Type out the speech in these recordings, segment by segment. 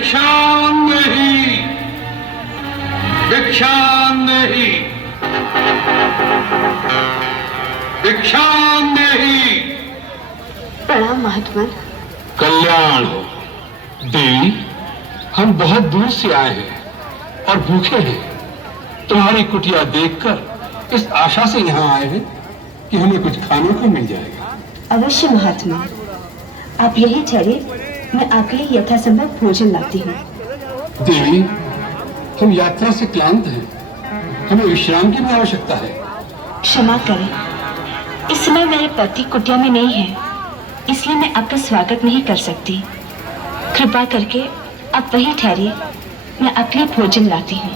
भिक्षान्देहि भिक्षान्देहि भिक्षान्देहि। प्रणाम महात्मा। कल्याण हो देवी। हम बहुत दूर से आए हैं और भूखे हैं। तुम्हारी कुटिया देखकर इस आशा से यहाँ आए हैं कि हमें कुछ खाने को मिल जाएगा। अवश्य महात्मा, आप यही ठहरे, मैं आपके लिए यथासंभव भोजन लाती हूँ। देवी, हम यात्रा से क्लांत हैं, हमें विश्राम की भी आवश्यकता है। क्षमा करें, इस समय मेरे पति कुटिया में नहीं है, इसलिए मैं आपका स्वागत नहीं कर सकती। कृपा करके आप वहीं ठहरिए, मैं आपके लिए भोजन लाती हूँ।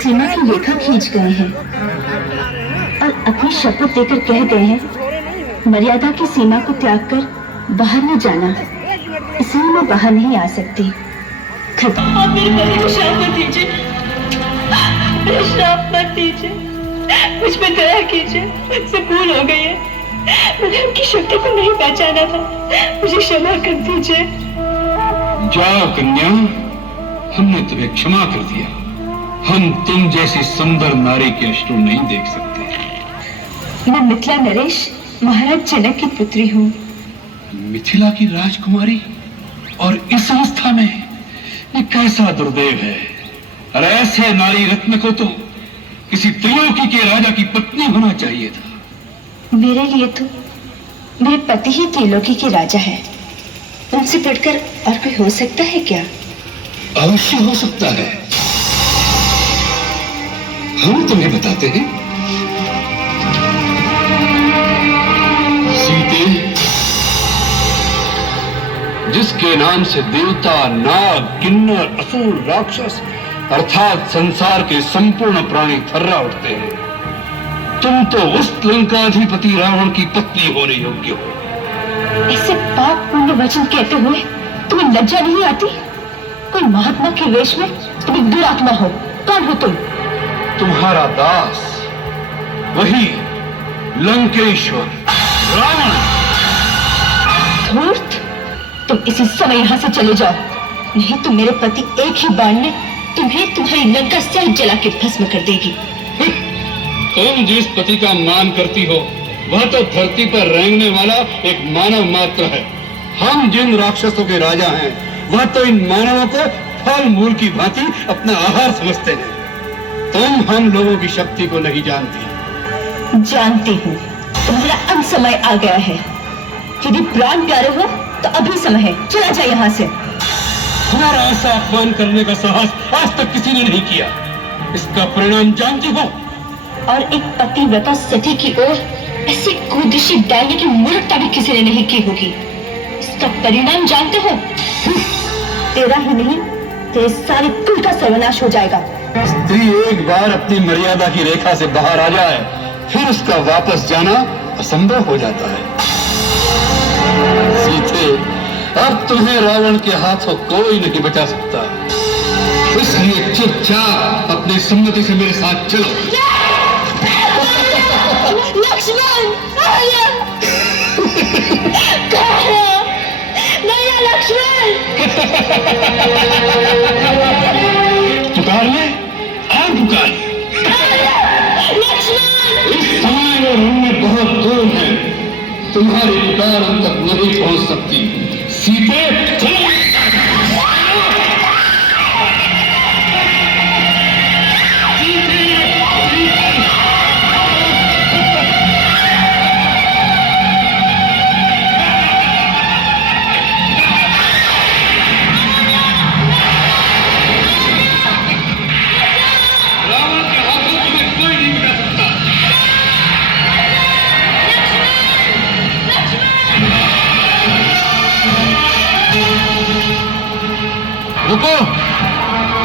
सीमा की लेखा खींच गए हैं और अपनी शपथ देकर कह गए हैं मर्यादा की सीमा को त्याग कर बाहर न जाना, इसलिए मैं बाहर नहीं आ सकती। आप मेरे पति को श्राप मत दीजिए, श्राप मत दीजिए, मुझ पर दया कीजिए, मुझसे भूल हो गई है, मैंने आपकी शक्ति को नहीं पहचाना था, मुझे क्षमा कर दीजिए। जाओ कन्या, हमने तुम्हें क्षमा कर दिया। हम तुम जैसी सुंदर नारी के अश्रु नहीं देख सकते। मैं मिथिला नरेश महाराज जनक की पुत्री हूँ। मिथिला की राजकुमारी और इस अवस्था में, ये कैसा दुर्दैव है। और ऐसे नारी रत्न को तो किसी त्रिलोकी के राजा की पत्नी होना चाहिए था। मेरे लिए तो मेरे पति ही त्रिलोकी के राजा है, उनसे बढ़कर और कोई हो सकता है क्या? अवश्य हो सकता है, हम तुम्हें बताते हैं। सीते, जिसके नाम से देवता, नाग, किन्नर, असुर, राक्षस अर्थात संसार के संपूर्ण प्राणी थर्रा उठते हैं, तुम तो उस लंकाधिपति रावण की पत्नी होने योग्य हो। ऐसे पाप पुण्य वचन कहते हुए तुम्हें लज्जा नहीं आती? कोई महात्मा के वेश में तुम एक दुरात्मा हो। कौन हो तुम? तुम्हारा दास, वही लंकेश्वर रावण। धूर्त, तुम इसी समय यहाँ से चले जाओ, नहीं तो मेरे पति एक ही बाण में तुम्हें तुम्हारी लंका सहित जला के भस्म कर देगी। तुम जिस पति का मान करती हो, वह तो धरती पर रेंगने वाला एक मानव मात्र है। हम जिन राक्षसों के राजा हैं, वह तो इन मानवों को फल मूल की भांति अपना आहार समझते हैं। तुम हम लोगों की शक्ति को नहीं जानती। जानती हूँ, तुम्हारा अंत समय आ गया है। यदि प्राण प्यारे हो तो अभी समय है, चला जाए यहाँ से। हमारा ऐसा अपमान करने का साहस आज तक किसी ने नहीं किया। इसका परिणाम जानती हो? और एक पतिव्रता सती की ओर ऐसी कुदृष्टि डालने की मूर्खता भी किसी ने नहीं की होगी। इसका परिणाम जानते हो? तेरा ही नहीं, तेरे सारे कुल का सर्वनाश हो जाएगा। स्त्री एक बार अपनी मर्यादा की रेखा से बाहर आ जाए, फिर उसका वापस जाना असंभव हो जाता है। सीते, अब तुम्हें रावण के हाथों कोई नहीं बचा सकता, इसलिए चुपचाप अपनी सम्मति से मेरे साथ चलो। लक्ष्मण, लक्ष्मण। पुकार ले, और पुकार। इस समय वो रूम बहुत दूर है, तुम्हारी पुकार उन तक नहीं पहुंच सकती। सीते, चलो। रुको,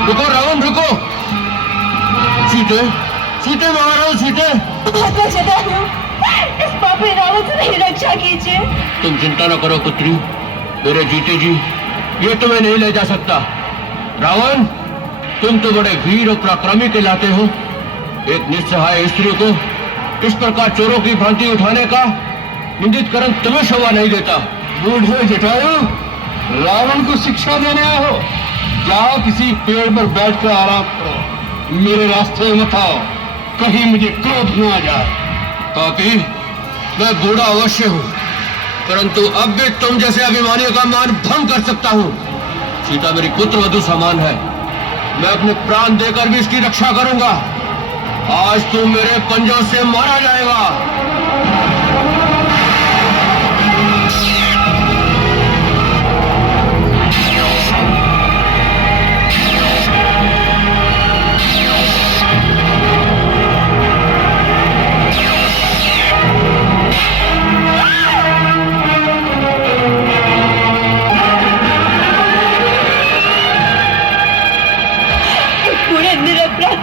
रुको रावण, रुको। सीते, सीते मार रहा हूँ, सीते। आपको जगह हूँ, इस पापी रावण से मेरी रक्षा कीजिए। तुम चिंता न करो पुत्री, मेरे जीते जी ये तुम्हें नहीं ले जा सकता। रावण, तुम तो बड़े वीर और पराक्रमी कहलाते हो। एक निस्सहाय स्त्री को इस प्रकार चोरों की भांति उठाने का निंदित कर्म तुम्हें शोभा नहीं देता। बूढ़े जटायु, रावण को शिक्षा देने आए हो? जाओ किसी पेड़ पर बैठकर आराम करो, मेरे रास्ते में मत आओ, कहीं मुझे क्रोध न आ जाए। पापी, मैं बूढ़ा अवश्य हूँ, परंतु अब भी तुम जैसे अभिमानियों का मान भंग कर सकता हूँ। सीता मेरी पुत्र वधु समान है, मैं अपने प्राण देकर भी इसकी रक्षा करूंगा। आज तू मेरे पंजों से मारा जाएगा।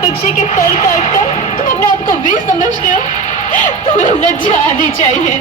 पक्षी के पर काटकर तुम अपने आप को वीर समझते हो? तुम्हें लज्जा आनी चाहिए।